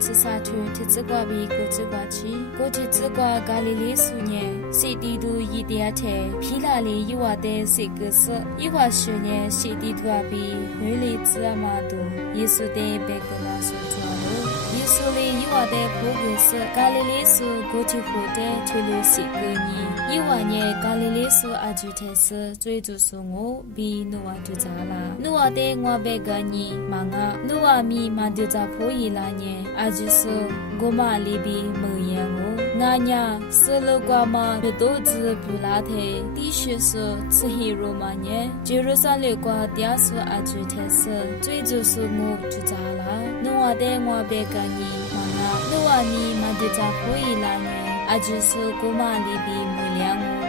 吃啥去提自瓜比过自瓜去，过去自瓜咖喱里数年，谁地都一点菜，皮拉里一瓦的谁个是，一瓦十年谁地都啊比回里子啊嘛多，耶稣的别个拉数抓了。耶稣里一瓦的普个是咖喱里数过去后的推路谁个你，一瓦年咖喱里数阿就才是最就是我比努瓦就咋啦，努瓦的我别个你嘛啊，努瓦咪嘛就咋破一啦年，阿就是我嘛里比没样我，俺呀是了瓜嘛就都是不拉特，的确是吃黑肉嘛年，就是上了瓜第二数阿就才是最就是我就咋啦，努瓦的我别个你嘛啊，努瓦咪嘛就咋破一啦年，阿就是我嘛里比没样我。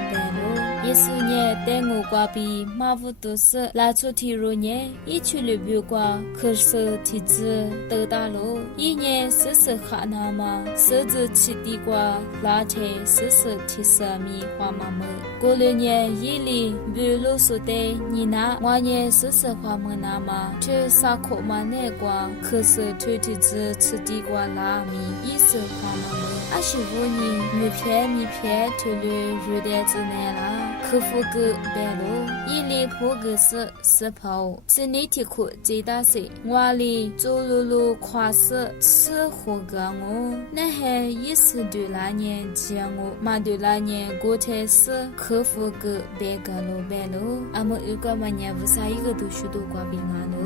耶稣呢，带我qua比马夫都是拉出体肉呢，一去旅游qua，可是体质得大喽。一年40哈那嘛，甚至起地qua拉车40提色米花妈么。过了年一里比如说的你那，我年40花么那嘛，去沙口嘛那qua，可是推体质起地qua拉米10花妈么。25年米片推了热带之内啦。克服个白路，一里破个是跑，是你提库最大些，我里走路跨是吃活个我，那还意思对那年讲我，嘛对那年过才是克服个白路，阿么有个嘛年不啥一个都许多挂病啊喽。